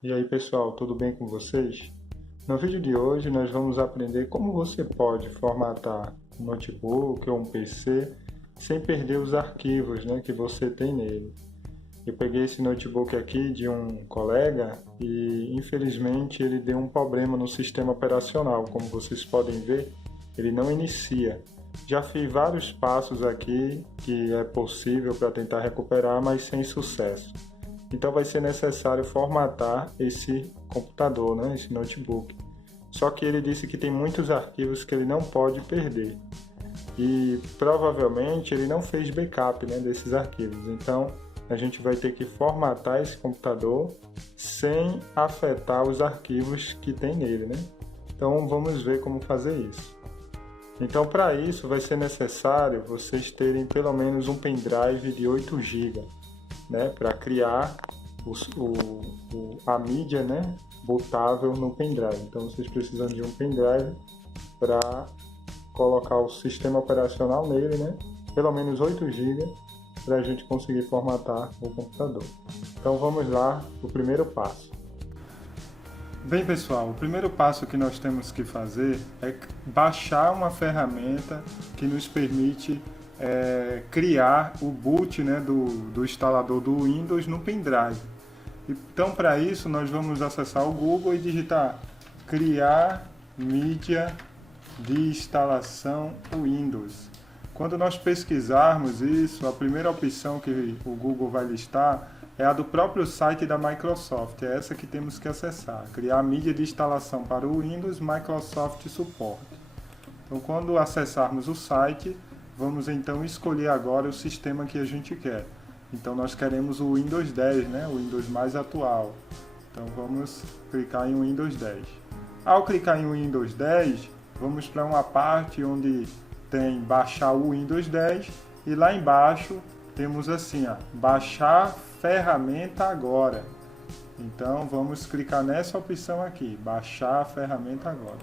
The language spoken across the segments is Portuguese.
E aí pessoal, tudo bem com vocês? No vídeo de hoje nós vamos aprender como você pode formatar um notebook ou um PC sem perder os arquivos, que você tem nele. Eu peguei esse notebook aqui de um colega e infelizmente ele deu um problema no sistema operacional. Como vocês podem ver, ele não inicia. Já fiz vários passos aqui que é possível para tentar recuperar, mas sem sucesso. Então vai ser necessário formatar esse computador, esse notebook. Só que ele disse que tem muitos arquivos que ele não pode perder. E provavelmente ele não fez backup, desses arquivos. Então a gente vai ter que formatar esse computador sem afetar os arquivos que tem nele, Então vamos ver como fazer isso. Então para isso vai ser necessário vocês terem pelo menos um pendrive de 8 GB, para criar a mídia, botável no pendrive. Então vocês precisam de um pendrive para colocar o sistema operacional nele, pelo menos 8 GB, para a gente conseguir formatar o computador. Então vamos lá, o primeiro passo. Bem pessoal, o primeiro passo que nós temos que fazer é baixar uma ferramenta que nos permite criar o boot do instalador do Windows no pendrive. Então para isso nós vamos acessar o Google e digitar criar mídia de instalação Windows. Quando nós pesquisarmos isso, a primeira opção que o Google vai listar é a do próprio site da Microsoft, é essa que temos que acessar, criar mídia de instalação para o Windows Microsoft Support. Então quando acessarmos o site, vamos então escolher agora o sistema que a gente quer. Então nós queremos o Windows 10, o Windows mais atual. Então vamos clicar em Windows 10. Ao clicar em Windows 10, vamos para uma parte onde tem baixar o Windows 10 e lá embaixo temos assim, baixar ferramenta agora. Então vamos clicar nessa opção aqui, baixar a ferramenta agora.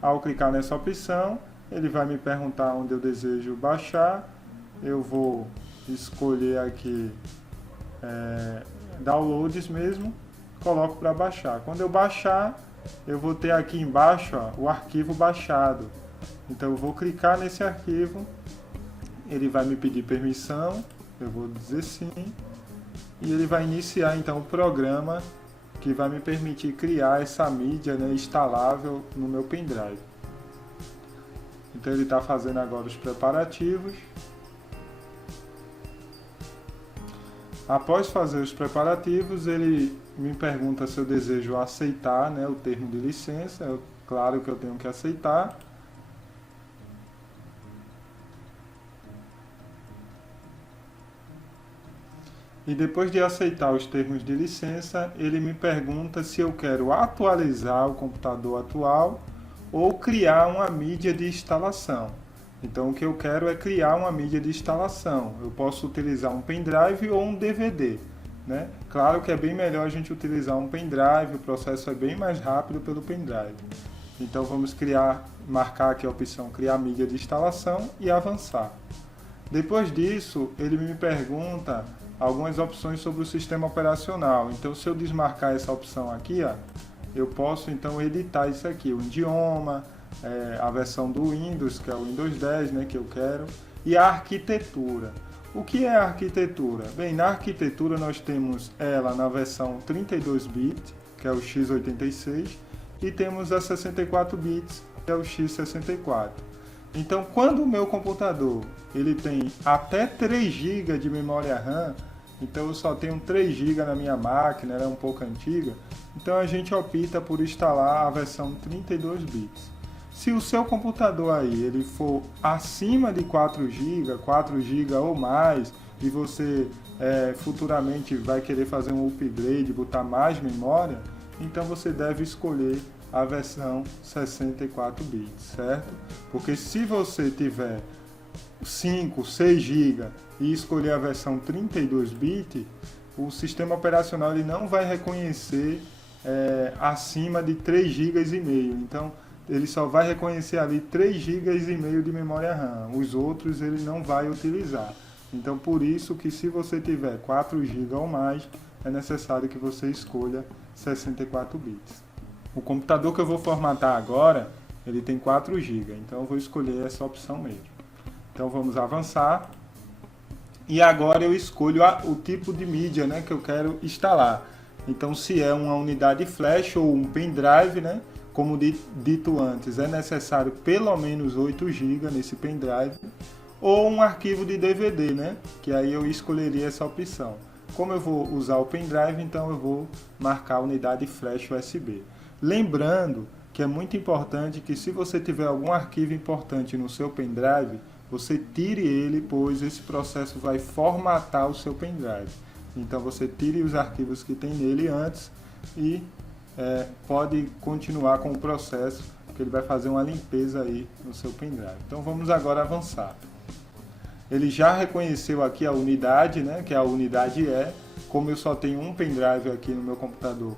Ao clicar nessa opção, ele vai me perguntar onde eu desejo baixar. Eu vou escolher aqui downloads mesmo, coloco para baixar. Quando eu baixar, eu vou ter aqui embaixo o arquivo baixado. Então eu vou clicar nesse arquivo, ele vai me pedir permissão, eu vou dizer sim, e ele vai iniciar então o programa que vai me permitir criar essa mídia instalável no meu pendrive. Então ele está fazendo agora os preparativos. Após fazer os preparativos, ele me pergunta se eu desejo aceitar o termo de licença. Claro que eu tenho que aceitar. E depois de aceitar os termos de licença, ele me pergunta se eu quero atualizar o computador atual ou criar uma mídia de instalação. Então o que eu quero é criar uma mídia de instalação. Eu posso utilizar um pendrive ou um DVD. Claro que é bem melhor a gente utilizar um pendrive, o processo é bem mais rápido pelo pendrive. Então vamos marcar aqui a opção criar mídia de instalação e avançar. Depois disso, ele me pergunta algumas opções sobre o sistema operacional. Então se eu desmarcar essa opção aqui, eu posso então editar isso aqui, o idioma, a versão do Windows, que é o Windows 10, que eu quero, e a arquitetura. O que é a arquitetura? Bem, na arquitetura nós temos ela na versão 32 bits, que é o x86, e temos a 64 bits, que é o x64. Então, quando o meu computador ele tem até 3 GB de memória RAM, então eu só tenho 3 GB na minha máquina, ela é um pouco antiga, então a gente opta por instalar a versão 32 bits. Se o seu computador aí ele for acima de 4 GB ou mais, e você futuramente vai querer fazer um upgrade, botar mais memória, então você deve escolher a versão 64 bits, certo? Porque se você tiver 5, 6 GB e escolher a versão 32 bits, o sistema operacional ele não vai reconhecer acima de 3 GB e meio. Então, ele só vai reconhecer ali 3 GB e meio de memória RAM. Os outros ele não vai utilizar. Então, por isso que se você tiver 4 GB ou mais, é necessário que você escolha 64 bits. O computador que eu vou formatar agora, ele tem 4 GB, então eu vou escolher essa opção mesmo. Então vamos avançar. E agora eu escolho o tipo de mídia, né, que eu quero instalar. Então se é uma unidade flash ou um pendrive, né, como dito antes, é necessário pelo menos 8 GB nesse pendrive, ou um arquivo de DVD, né, que aí eu escolheria essa opção. Como eu vou usar o pendrive, então eu vou marcar a unidade flash USB. Lembrando que é muito importante que se você tiver algum arquivo importante no seu pendrive, você tire ele, pois esse processo vai formatar o seu pendrive. Então você tire os arquivos que tem nele antes e pode continuar com o processo, que ele vai fazer uma limpeza aí no seu pendrive. Então vamos agora avançar. Ele já reconheceu aqui a unidade, né, que é a unidade E. Como eu só tenho um pendrive aqui no meu computador,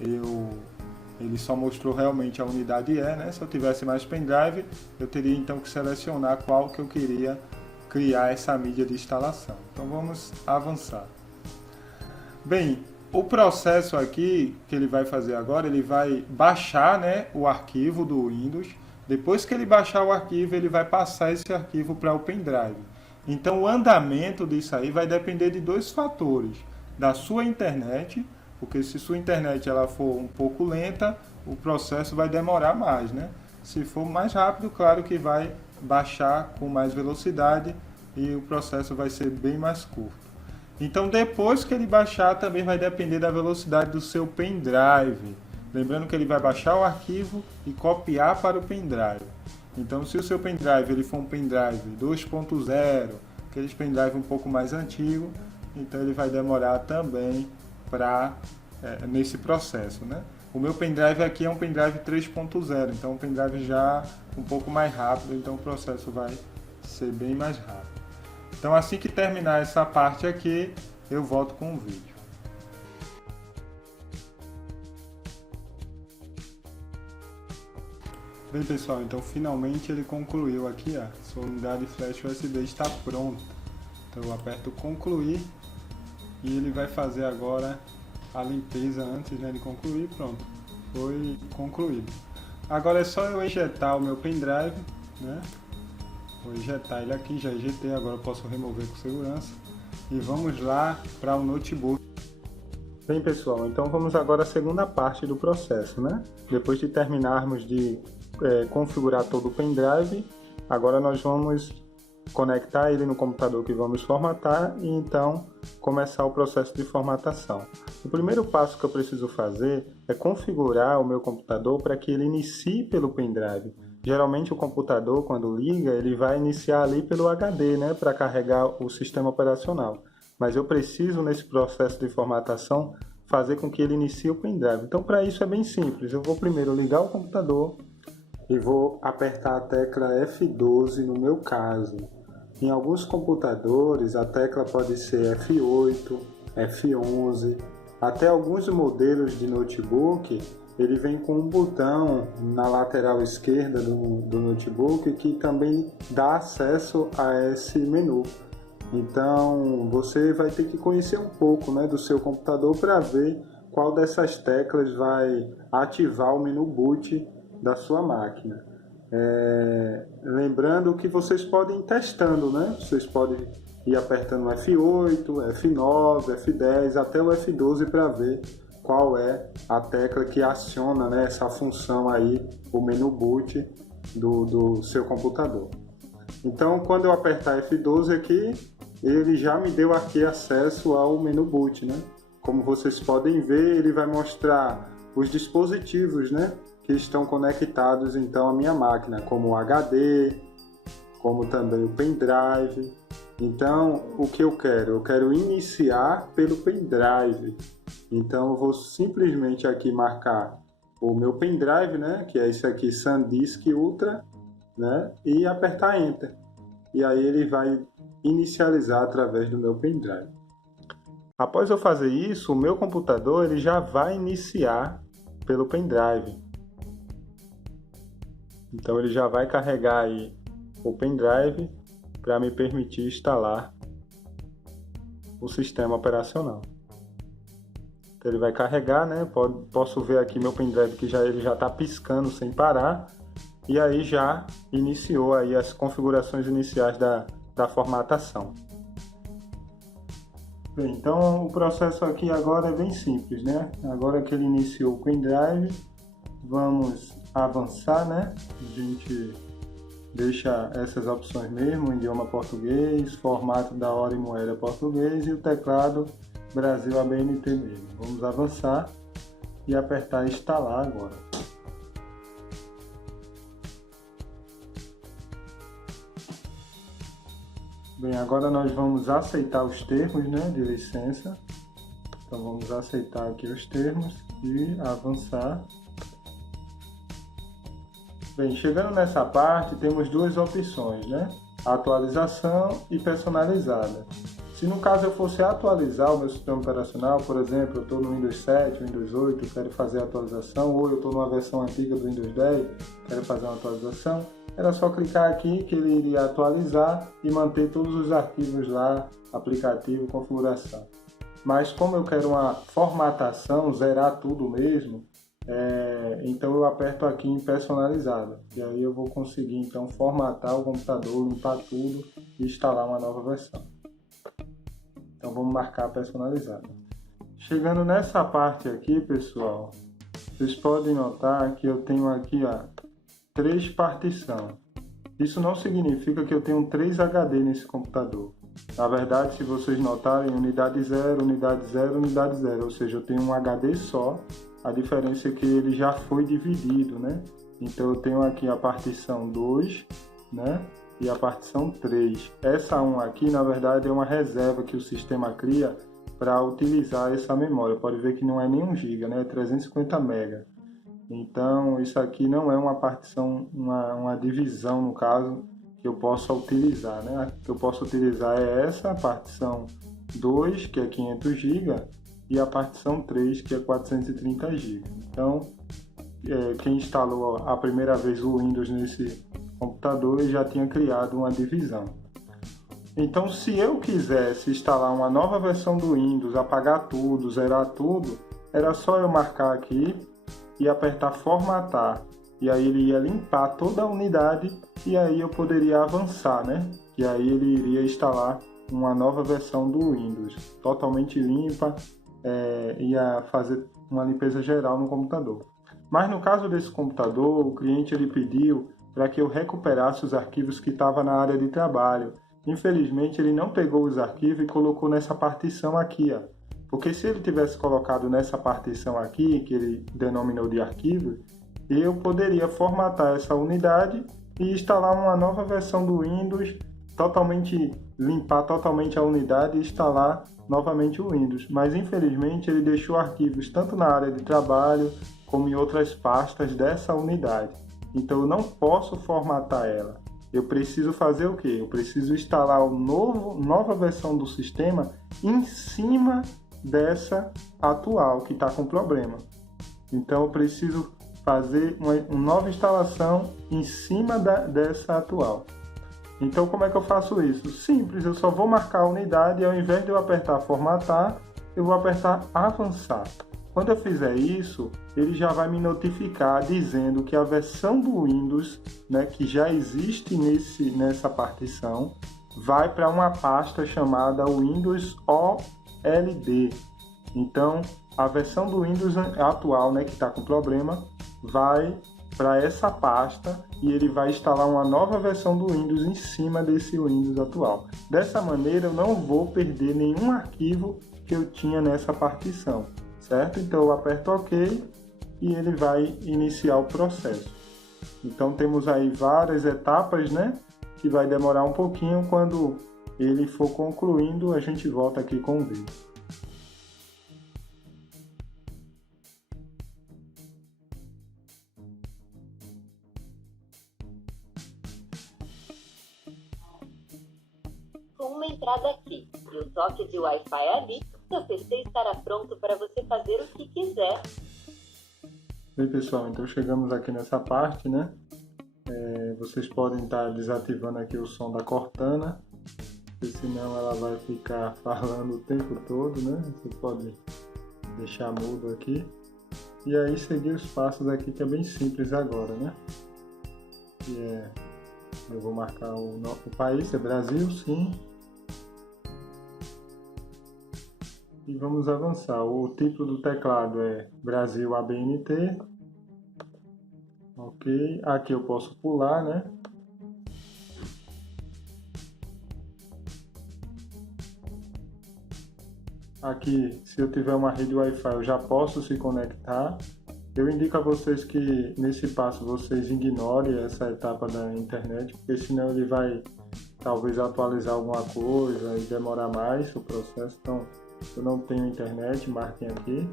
ele só mostrou realmente a unidade E, né? Se eu tivesse mais pendrive, eu teria então que selecionar qual que eu queria criar essa mídia de instalação. Então vamos avançar. Bem, o processo aqui que ele vai fazer agora, ele vai baixar, né, o arquivo do Windows. Depois que ele baixar o arquivo, ele vai passar esse arquivo para o pendrive. Então o andamento disso aí vai depender de 2 fatores: da sua internet, porque se sua internet ela for um pouco lenta, o processo vai demorar mais, né? Se for mais rápido, claro que vai baixar com mais velocidade e o processo vai ser bem mais curto. Então depois que ele baixar, também vai depender da velocidade do seu pendrive. Lembrando que ele vai baixar o arquivo e copiar para o pendrive. Então se o seu pendrive ele for um pendrive 2.0, aqueles pendrive um pouco mais antigo, então ele vai demorar também nesse processo, né? O meu pendrive aqui é um pendrive 3.0, então um pendrive já um pouco mais rápido, então o processo vai ser bem mais rápido. Então assim que terminar essa parte aqui, eu volto com o vídeo. Bem pessoal, então finalmente ele concluiu aqui, a sua unidade flash USB está pronta. Então eu aperto concluir e ele vai fazer agora a limpeza antes, né, de concluir. Pronto, foi concluído. Agora é só eu ejetar o meu pendrive, né? Vou ejetar ele aqui, já ejetei, agora eu posso remover com segurança. E vamos lá para o notebook. Bem pessoal, então vamos agora à segunda parte do processo, né? Depois de terminarmos de configurar todo o pendrive, agora nós vamos conectar ele no computador que vamos formatar e então começar o processo de formatação. O primeiro passo que eu preciso fazer é configurar o meu computador para que ele inicie pelo pendrive. Geralmente o computador, quando liga, ele vai iniciar ali pelo HD, né, para carregar o sistema operacional. Mas eu preciso, nesse processo de formatação, fazer com que ele inicie o pendrive. Então, para isso é bem simples. Eu vou primeiro ligar o computador e vou apertar a tecla F12 no meu caso. Em alguns computadores, a tecla pode ser F8, F11, até alguns modelos de notebook, ele vem com um botão na lateral esquerda do notebook que também dá acesso a esse menu. Então você vai ter que conhecer um pouco, né, do seu computador para ver qual dessas teclas vai ativar o menu boot da sua máquina. Lembrando que vocês podem ir testando, né? Vocês podem ir apertando F8, F9, F10 até o F12 para ver qual é a tecla que aciona, né, essa função aí, o menu boot do seu computador. Então quando eu apertar F12 aqui, ele já me deu aqui acesso ao menu boot, né? Como vocês podem ver, ele vai mostrar os dispositivos, né, que estão conectados então à minha máquina, como o HD, como também o pendrive. Então, o que eu quero? Eu quero iniciar pelo pendrive. Então, eu vou simplesmente aqui marcar o meu pendrive, né, que é esse aqui, SanDisk Ultra, né, e apertar Enter. E aí ele vai inicializar através do meu pendrive. Após eu fazer isso, o meu computador ele já vai iniciar pelo pendrive. Então ele já vai carregar aí o pendrive para me permitir instalar o sistema operacional. Então ele vai carregar, né? Posso ver aqui meu pendrive que ele já está piscando sem parar. E aí já iniciou aí as configurações iniciais da formatação. Bem, então o processo aqui agora é bem simples, né? Agora que ele iniciou o pendrive, vamos avançar, né? A gente deixa essas opções mesmo, idioma português, formato da hora e moeda português e o teclado Brasil ABNT mesmo. Vamos avançar e apertar instalar agora. Bem, agora nós vamos aceitar os termos, né, de licença. Então vamos aceitar aqui os termos e avançar. Bem, chegando nessa parte temos duas opções, né? Atualização e personalizada. Se no caso eu fosse atualizar o meu sistema operacional, por exemplo, eu estou no Windows 7, Windows 8, quero fazer a atualização, ou eu estou numa versão antiga do Windows 10, quero fazer uma atualização, era só clicar aqui que ele iria atualizar e manter todos os arquivos lá, aplicativo, configuração. Mas como eu quero uma formatação, zerar tudo mesmo, então eu aperto aqui em personalizado, que aí eu vou conseguir então formatar o computador, limpar tudo e instalar uma nova versão. Então vamos marcar personalizado. Chegando nessa parte aqui, pessoal, vocês podem notar que eu tenho aqui 3 partições. Isso não significa que eu tenho 3 HD nesse computador. Na verdade, se vocês notarem, unidade 0, unidade 0, unidade 0, ou seja, eu tenho um HD só. A diferença é que ele já foi dividido, né? Então eu tenho aqui a partição 2, né? E a partição 3. Essa 1 aqui, na verdade, é uma reserva que o sistema cria para utilizar essa memória. Pode ver que não é nem 1 GB, né? É 350 MB. Então, isso aqui não é uma partição, uma divisão, no caso, que eu possa utilizar, né? A que eu posso utilizar é essa, a partição 2, que é 500 GB, e a partição 3, que é 430 GB. Então, quem instalou a primeira vez o Windows nesse computador já tinha criado uma divisão. Então, se eu quisesse instalar uma nova versão do Windows, apagar tudo, zerar tudo, era só eu marcar aqui e apertar formatar. E aí ele ia limpar toda a unidade e aí eu poderia avançar, né? E aí ele iria instalar uma nova versão do Windows, totalmente limpa, ia fazer uma limpeza geral no computador. Mas no caso desse computador, o cliente ele pediu para que eu recuperasse os arquivos que estavam na área de trabalho. Infelizmente ele não pegou os arquivos e colocou nessa partição aqui, porque se ele tivesse colocado nessa partição aqui, que ele denominou de arquivo, eu poderia formatar essa unidade e instalar uma nova versão do Windows, limpar totalmente a unidade e instalar novamente o Windows. Mas infelizmente ele deixou arquivos tanto na área de trabalho como em outras pastas dessa unidade. Então eu não posso formatar ela. Eu preciso fazer o quê? Eu preciso instalar nova versão do sistema em cima dessa atual que está com problema. Então eu preciso fazer uma nova instalação em cima dessa atual. Então como é que eu faço isso? Simples, eu só vou marcar a unidade e ao invés de eu apertar formatar, eu vou apertar avançar. Quando eu fizer isso, ele já vai me notificar dizendo que a versão do Windows, né, que já existe nessa partição, vai para uma pasta chamada Windows OLD. Então, a versão do Windows atual, né, que está com problema, vai para essa pasta e ele vai instalar uma nova versão do Windows em cima desse Windows atual. Dessa maneira, eu não vou perder nenhum arquivo que eu tinha nessa partição, certo? Então, eu aperto OK e ele vai iniciar o processo. Então, temos aí várias etapas, né, que vai demorar um pouquinho. Quando ele for concluindo, a gente volta aqui com o vídeo. Com uma entrada aqui e o toque de Wi-Fi ali, seu PC estará pronto para você fazer o que quiser. Bem, pessoal, então chegamos aqui nessa parte, né? Vocês podem estar desativando aqui o som da Cortana, porque senão ela vai ficar falando o tempo todo, né? Você pode deixar mudo aqui. E aí seguir os passos aqui, que é bem simples agora, né? Que é, eu vou marcar o país, é Brasil, sim. E vamos avançar. O tipo do teclado é Brasil ABNT. Ok, aqui eu posso pular, né? Aqui, se eu tiver uma rede Wi-Fi, eu já posso se conectar. Eu indico a vocês que nesse passo vocês ignorem essa etapa da internet, porque senão ele vai talvez atualizar alguma coisa e demorar mais o processo. Então, eu não tenho internet, marquem aqui.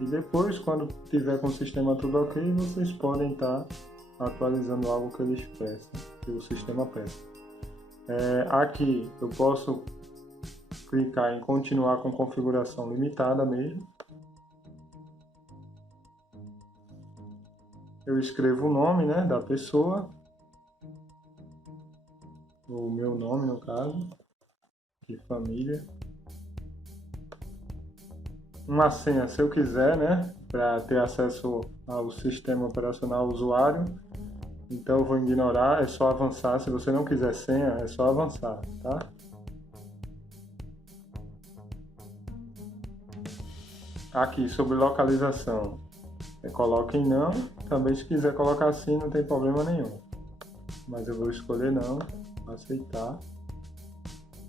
E depois, quando tiver com o sistema tudo ok, vocês podem estar atualizando algo que eles peçam, que o sistema peça. Aqui eu posso clicar em continuar com configuração limitada mesmo. Eu escrevo o nome, né, da pessoa, o meu nome no caso, de família. Uma senha, se eu quiser, né, para ter acesso ao sistema operacional usuário. Então eu vou ignorar, é só avançar. Se você não quiser senha, é só avançar, tá? Aqui sobre localização, coloque em não. Também se quiser colocar sim, não tem problema nenhum. Mas eu vou escolher não, aceitar.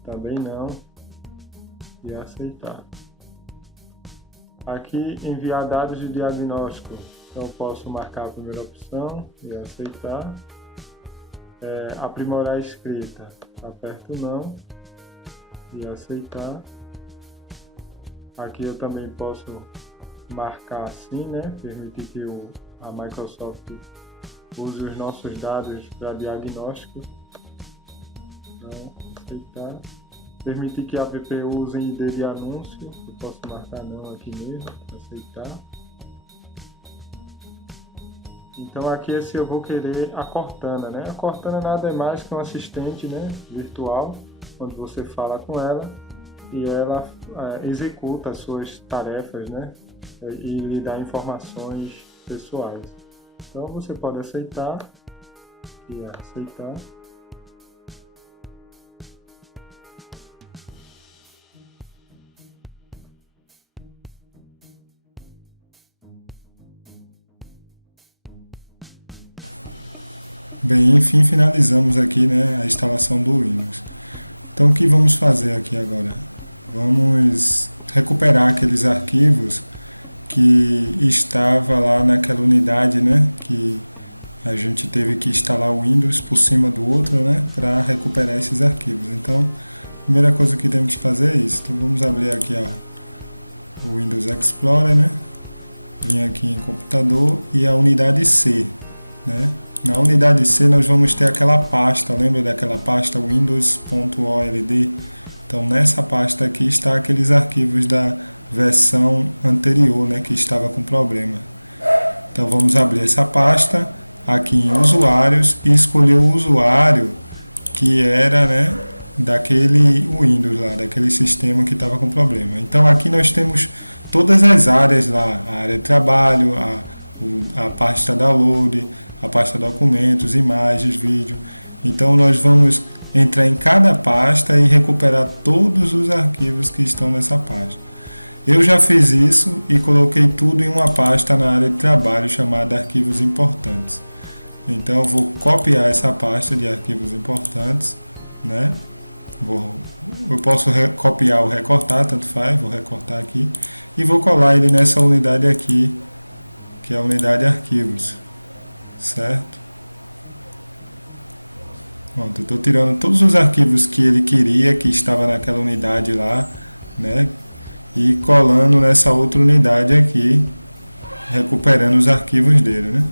Também não e aceitar. Aqui, enviar dados de diagnóstico. Então, posso marcar a primeira opção e aceitar. Aprimorar a escrita. Aperto não e aceitar. Aqui eu também posso marcar assim, né? Permitir que a Microsoft use os nossos dados para diagnóstico. Então, aceitar. Permitir que a app use ID de anúncio, eu posso marcar não aqui mesmo, aceitar. Então aqui é se eu vou querer a Cortana, né? A Cortana nada é mais que um assistente, né, virtual, quando você fala com ela e ela executa as suas tarefas, né, e lhe dá informações pessoais. Então você pode aceitar e aceitar. Bem, enfim, finalizamos aqui, né, a instalação do Windows. Então, o que vamos fazer aqui agora? Vamos recuperar aqueles arquivos que estava lá naquela unidade, né, que a gente teve que instalar o Windows por cima do outro, né, para recuperar esses arquivos. Então, a primeira coisa que temos que fazer é isso. Então, vamos abrir aqui o Windows Explorer, né, vir aqui em computador e a unidade C, né. Na unidade C nós vamos ter aquela pasta, lembra daquela pasta windows.old? Então nessa pasta aqui está aqueles arquivos da versão anterior, né, que estava com problema. Então vamos abrir essa pasta aqui em usuários e escolher o usuário que era, né, daquele Windows lá, daquele sistema que estava com problema. Então aqui nós temos todas as áreas lá, a área de trabalho, a pasta download, a pasta documentos, imagens, vídeo. Então nós vamos entrar em cada pasta e recuperar todos os arquivos que estão nessa pasta. Eu já fiz isso e coloquei tudo em uma pasta na área de trabalho chamada arquivos importantes. Então eu vou copiar essa pasta de arquivos importantes, né? Eu posso copiar ou recortar, tanto faz, vou recortar aqui e vou colar ele nessa unidade aqui, que é a unidade arquivos. Certo? Pronto, eu estou tirando todos os arquivos que ele queria, que estava naquela unidade lá, né? E colando nessa outra unidade aqui, recuperando os arquivos dele, né?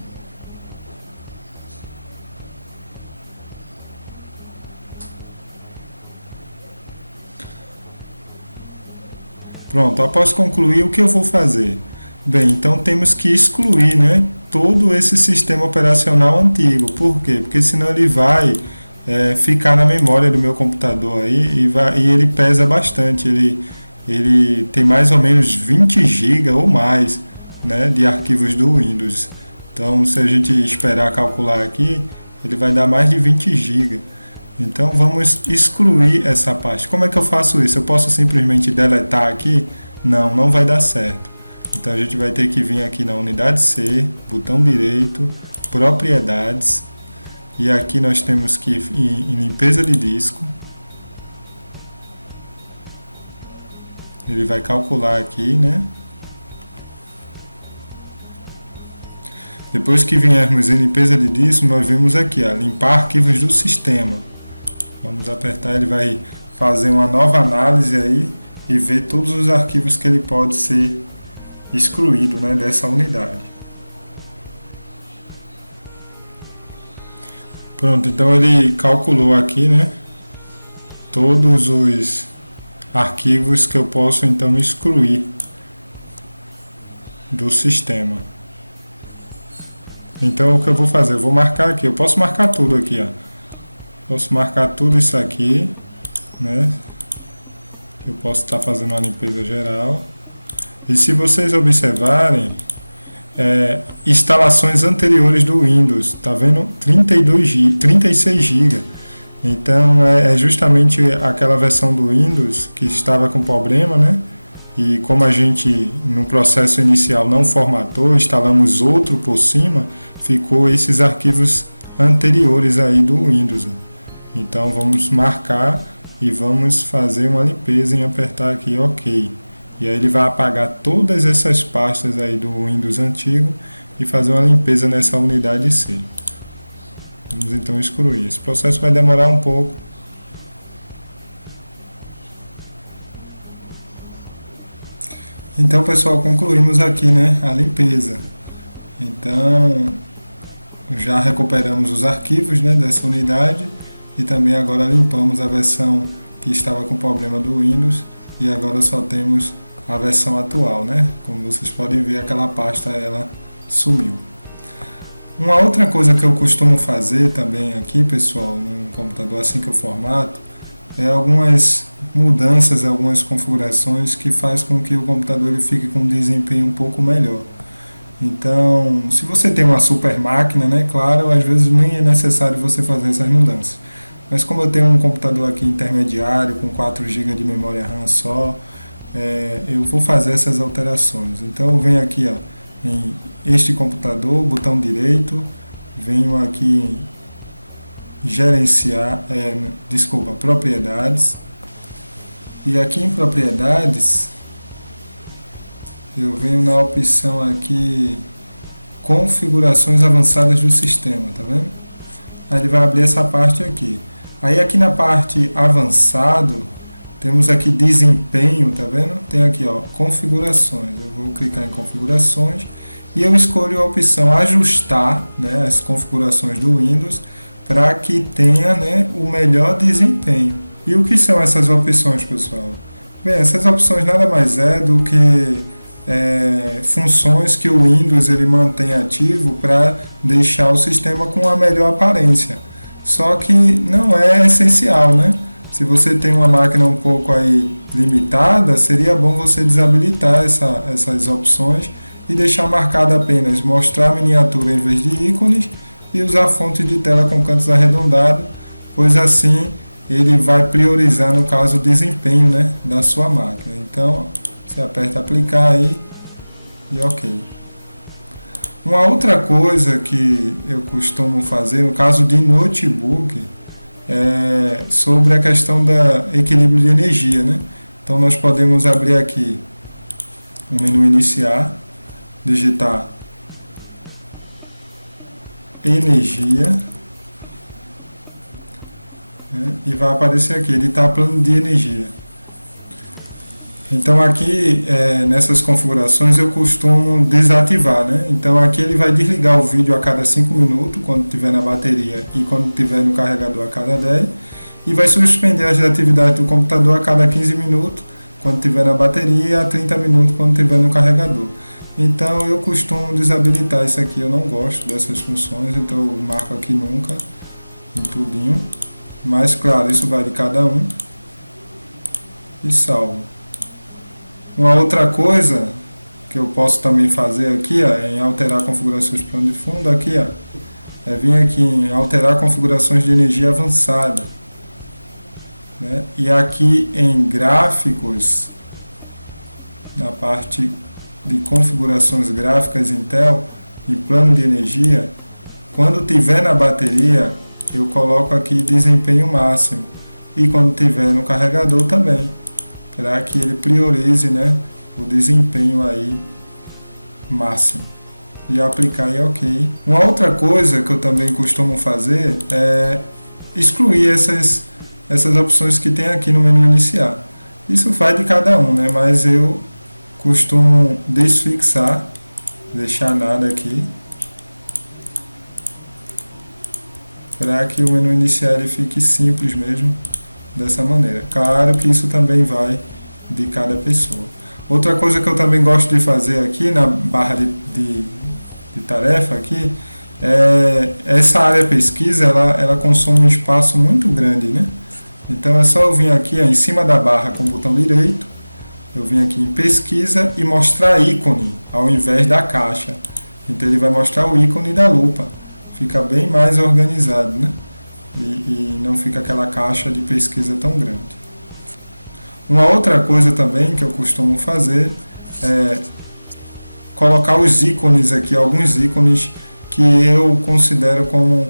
Pronto, após concluir, o que eu vou fazer? Bem, então temos que excluir, né, todo esse sistema operacional antigo. Por quê? Porque senão ele vai ficar na memória do meu computador aí e ele pesa bastante. ele tem mais ou menos 20 GB ou mais, né, de arquivos do Windows. Então, se a gente esperar calcular aqui, ele vai dar mais de 20 GB. Então, vamos excluir essa parte. Como é que eu faço isso? Eu posso simplesmente deletar aqui? Não, não vai dar certo. Então, a gente vai ter que vir aqui na unidade C, botão direito, propriedades, e aqui nós temos que ir em limpeza de disco. Ele vai calcular aqui, né? Depois que viermos em limpeza de disco, nós vemos aqui, ó, limpar arquivos do sistema. Vamos apertar, ele vai fazer uma nova análise aí e ver todos os arquivos que ele pode ser excluído, né, dessa unidade. Pronto, então ele calculou aqui, né, todos os arquivos que eu posso então excluir do sistema. Então o que eu vou fazer? Eu vou marcar aqui, eu posso marcar tudo aqui, ó. Posso marcar tudo isso aqui, né? Eu posso estar fazendo uma limpeza geral. E se vocês observarem, instalações anteriores do Windows, tá vendo? 36 GB. Então é justamente aquela versão do Windows que estava com problema, né? E como a gente no processo inicial não formatou, instalamos outro por cima, ficou esses arquivos anteriores aí do Windows. Então vamos marcar e vamos fazer uma limpeza em apertar aqui OK. E aí ele vai apagar todas essas pastas aí do Windows antigo e fazer uma limpeza nessa unidade C. Vamos então excluir. Esse processo vai demorar um pouco. Então, pessoal, concluímos aqui, né, a limpeza. Então, já recuperamos os arquivos, né, dessa unidade e também agora limpamos a versão que estava com problema do Windows e agora só temos a versão atual, né? Como vocês podem ver, aquela pasta ela sumiu. Uma outra coisa que eu costumo fazer também aqui, pessoal, no computador assim que eu formato, é algumas mudanças, algumas configurações que faz com que o computador ele fique com um desempenho um pouco melhor. Então, se você tem uma super máquina, né, claro, às vezes nem é necessário você fazer essas mudanças. Mas como eu tenho um computador aqui intermediário, com 4 GB de memória RAM só, eu vou fazer essas alterações. Então eu venho aqui, ó, em este computador, botão direito, venho aqui em gerenciar, propriedades, e aqui em propriedades eu venho na opção aqui configurações avançadas do sistema, tá vendo? Aí ele vai abrir essa parte aqui. Aí aqui na parte avançado temos aqui desempenho, tá vendo? Tem aqui, ó, configurações. Eu vou clicar em configurações e eu escolho a opção ajustar, né, as configurações do Windows para que tenha, né, o melhor desempenho. E o que são essas opções, pessoal? Bem, essas opções nada mais é do que funções que o Windows ele mantém ativo para deixar o sistema com a melhor aparência. Só que não é essencial, né? Se você tem uma máquina um pouco aí limitada, seria bom você desabilitar essas opções e deixar marcado apenas mostrar a miniatura em vez de ícones e usar fonte de tela com cantos arredondados, pois assim ele vai priorizar, no caso, o desempenho, né, da sua máquina. Então, você aperta aplicar aí e OK. Uma outra coisa que eu costumo fazer, no caso de notebook, é sobre a questão da equilíbrio de energia, né? Então nós podemos abrir aqui o menu iniciar, digitar energia, né? E vai aparecer aqui, editar plano de energia. Então aqui nessas configurações eu costumo desativar, né? Então aqui ele vai desligar o vídeo a cada 5 minutos, quando estiver na bateria, e quando estiver no carregador a cada 10, e vai suspender as atividades do computador a cada 15 minutos, quando estiver na bateria, e a 30 minutos quando estiver no carregador. Então eu costumo desabilitar isso aqui, eu não gosto dessas funções, então eu marco aqui nunca, em tudinho. Mas claro, isso vai de cada um, e salvo. Uma outra coisa que eu posso também fazer aqui, ó, em alterar configurações de plano de fundo, aqui, ó, é vir aqui em alterar configurações de energia avançada, né? E aqui em gráficos, na parte de configurações gráficas Intel, em plano de energia, quando tiver na bateria, eu coloco aqui desempenho máximo, e quando tiver no carregador também, para que ele priorize, né, o desempenho aí máximo. E aplicar em OK. Uma outra coisa que eu também costumo fazer é excluir essas opções que tem aqui no menu iniciar. Isso vai de cada um, né? Mas eu costumo desfixar, deixar nada aqui, para que o menu iniciar ele fique simples mesmo, dessa maneira. Claro que isso também vai de cada pessoa. Outra coisa que eu também gosto de fazer aqui na barra de tarefa aqui, essa área pesquisa, ela consome um espaço muito grande, né? Então é só eu vir aqui, ó, em cima da barra com o botão direito, eu vim aqui em pesquisa e mostrar ícone ao invés da caixa. Então ele vai mostrar o ícone da lupa, fica bem mais organizado, né? E não fica aquela caixa de pesquisa tão grande. Uma outra coisa também que eu costumo fazer é colocar os ícones aqui, alguns ícones que eu considero como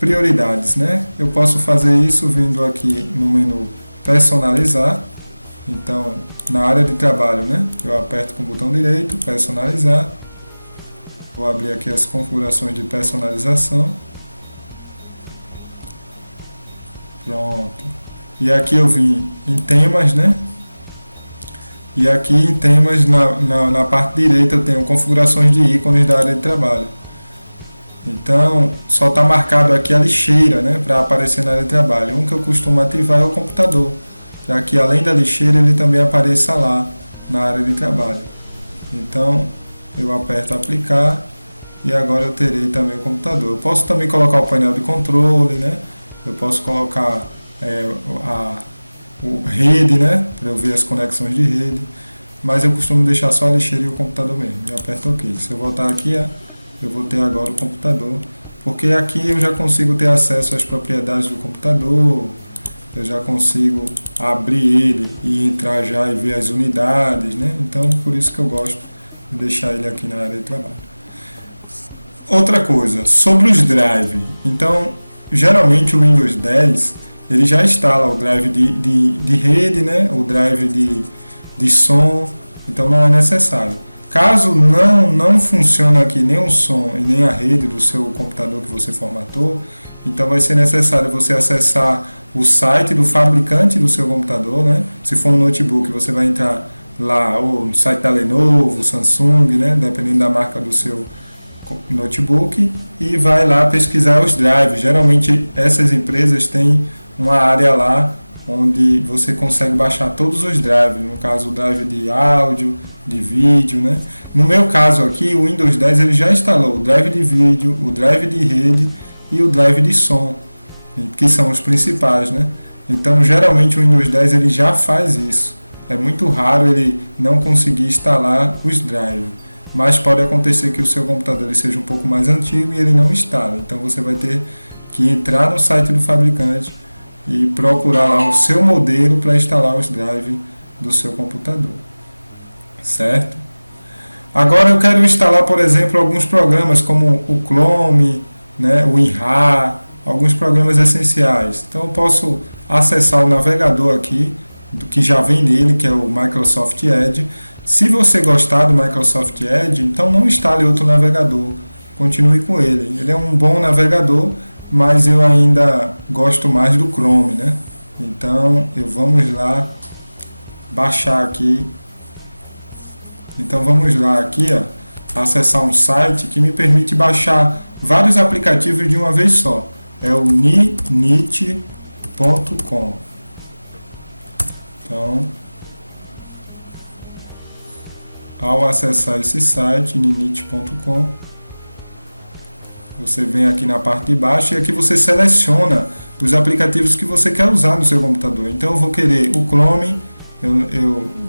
prioridades, né? Eu posso fazer isso vindo aqui no menu personalizar. Então, na área de trabalho, né, eu aperto com o botão direito, personalizar. Vou abrir aqui as configurações de personalização. Pronto. E aqui eu vim em temas, né? E aqui em temas, na parte direita, eu tenho configurações de ícones da área de trabalho. Então, só está marcado aqui a lixeira, né, para aparecer na área de trabalho. Um que eu costumo ativar é o computador, para que além da lixeira ele também apareça lá na área de trabalho. Então, eu aperto aplicar e agora eu terei também o computador. Eu posso também colocar o painel de controle, né? Eu posso colocar o rede, né, para eu ver as conexões de rede, mas eu costumo deixar só a lixeira e o computador mesmo. Eu aperto OK. Se eu voltar aqui, eu vou ter agora o computador, porque aqui eu já consigo ter acesso às propriedades do computador, eu já consigo abrir ele e entrar já e ver as unidades, né? Então, por isso que eu gosto de deixar ele aqui na área de trabalho. Outra coisa, sobre os drive. Então, geralmente o Windows 10, ele já instala o drive de rede, né? O drive de som, então não é necessário. Caso não funcione aqui nem o som e nem a rede do seu computador que você formatou, então vai ser necessário você acessar o site do fabricante do seu computador, né? Se for um notebook, você vai entrar lá, ou no site da Lenovo, Samsung, né? Dependendo da marca do seu notebook, e vai lá pesquisar os drives. Geralmente essas empresas têm uma área lá onde você consegue baixar todos os drives, no caso o drive de áudio, de vídeo, né? No meu caso aqui, o Windows 10 ele já instalou o drive de vídeo, o drive de rede e o drive de som, que são os principais, né? Então, geralmente o Windows 10 ele já faz isso. É muito raro ele não conseguir instalar os drives, mas pode acontecer que o seu computador ele seja um pouco mais antigo e ele não instala. Então, você vai ter que entrar no site do fabricante e procurar lá o seu modelo para instalar os drives do seu computador. Certo? Agora eu quero instalar, por exemplo, alguns programas como o Chrome, né, o WinRAR, alguns programas essenciais. Então eu posso acessar o navegador aqui, que já vem nele, que é o Microsoft Edge. Se você gostar do Microsoft Edge, então não instale outro navegador, continue com ele. Ele é um bom navegador, mas eu ainda gosto mais do Chrome, né? Então vamos lá baixar aqui. Então vamos lá aqui, ó, acessar um site que me permite baixar vários aplicativos de uma vez só. É o ninit.com. Então, ao acessar esse site, ninit.com, você vem aqui na parte de baixo e aqui você seleciona os aplicativos que você quer usar no seu computador. Então eu vou querer o Chrome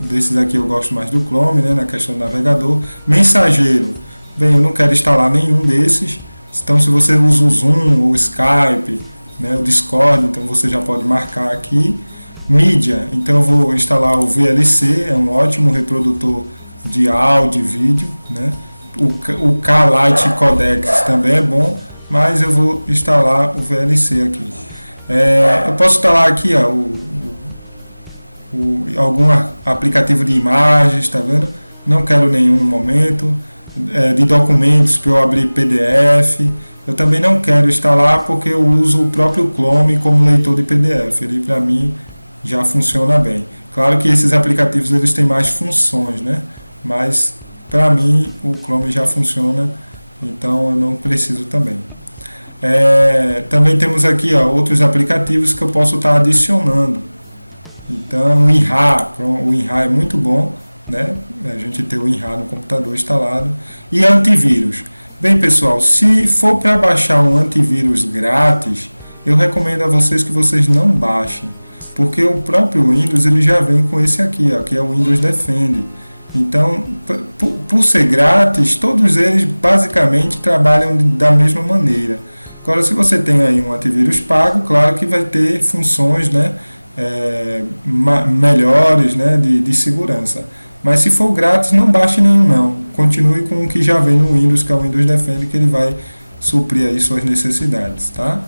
Desses aqui eu gosto mais do Chrome, né, na questão do navegador. Mensageiro, bem, eu não quero instalar nenhum desses. Então, se você usa o Zoom, o Skype, né, o Discord, então você já pode marcar aqui. Mídia, então eu vou instalar o VLC, é um ótimo reprodutor de áudio e vídeo, né? O K-Lite Codex também é bom, mas eu vou instalar o VLC aqui. Eu posso instalar aqui ó, algum aplicativo de imagens, tá vendo? Não quero nenhum no momento. De documentos para eu abrir PDF. Eu também não quero instalar porque eu uso o próprio Chrome como leitor de PDF. Ele para mim já funciona bem. Claro que esses aplicativos eles têm mais funções, né? Mas para mim o Chrome já funciona, então eu não preciso também. Também temos aqui ó, outros aplicativos que eu posso estar adicionando. Então o WinRAR é muito bom, né? A gente ter o WinRAR no computador instalado. E antivírus. Bem pessoal, se for para baixar um antivírus grátis, eu recomendo a vocês que vocês não baixem, porque o próprio Windows ele já vem com esse aqui, ó, que é o Windows Defender. Então, por ser grátis, todos eles basicamente trabalham da mesma maneira. Agora, se você tem aí um antivírus pago, claro que vai ter funções, né, melhores, né, de segurança. Mas se for grátis, não baixe nenhum não. Continue com o que já vem no Windows, que é o Windows Defender, que ele vai suprir aí suas necessidades, tá?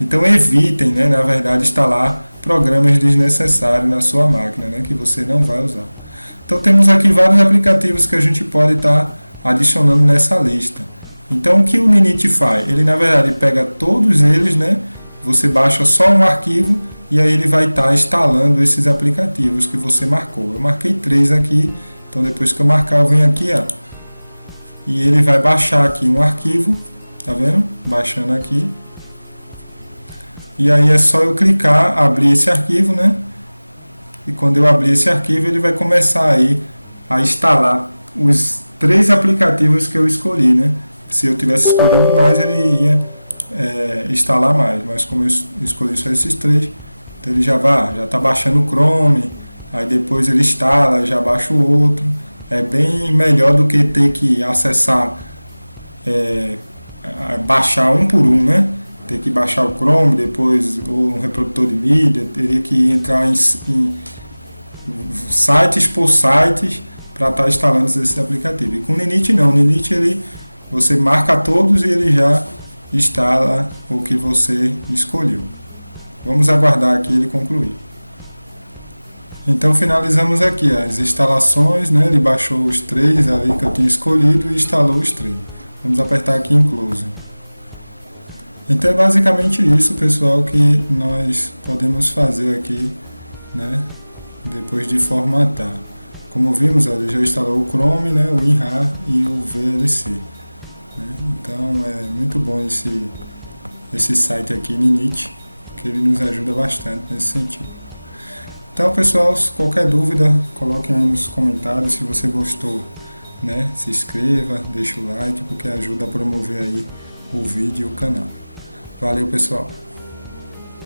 Então evitem, né, na verdade, instalar programas desnecessários na sua máquina, né, que você não vai usar. Então temos aqui vários aplicativos que a gente pode estar adicionando nessa lista. Então o que o Ninit faz? Ele na verdade pega todos eles, né, você baixa só um arquivo e aí ele vai estar instalando esses aplicativos que você marcou. Eu marquei 3 aqui, então depois que eu marcar eu venho aqui ó, e ele vai baixar aqui um arquivo, tá vendo? Baixando aqui. E aí é só eu clicar, abrir esse arquivo, né? E quando eu abrir esse arquivo, ele vai começar aí a instalar os 3 aplicativos que eu escolhi, né? Se eu tivesse escolhido mais, ele ia instalar mais. Mas como eu escolhi só esses 3, então ele já está baixando o Chrome, aí depois ele instala, já baixa o outro. É bem melhor do que ter que acessar, baixar um por um, né? Ter que baixar o Chrome, depois um reprodutor de mídia, teria que entrar em sites por sites para estar instalando esse aplicativo. E com o Ninit não, o Ninit você marca todos e ele já instala o que você escolheu. Vamos aguardar aqui ele concluir. Então finalizamos aqui as instalações, né? Ele baixou os 3 ali que eu tinha escolhido e instalou os 3. Vamos apertar aqui em Close. Então é basicamente isso, pessoal, que nós podemos fazer aqui, né? Depois de formatar. Como vimos, ele já instalou o Chrome, né? O WinRAR e o VLC. Né? Então é muito bom esse site aqui, Ninit, que ele nos ajuda bastante nesse sentido. Então pessoal, qualquer dúvida, coloquem aí nos comentários. Se você gostou, né, se inscreva, deixa o like, porque ajuda a promover aí o vídeo e o canal. Valeu pessoal!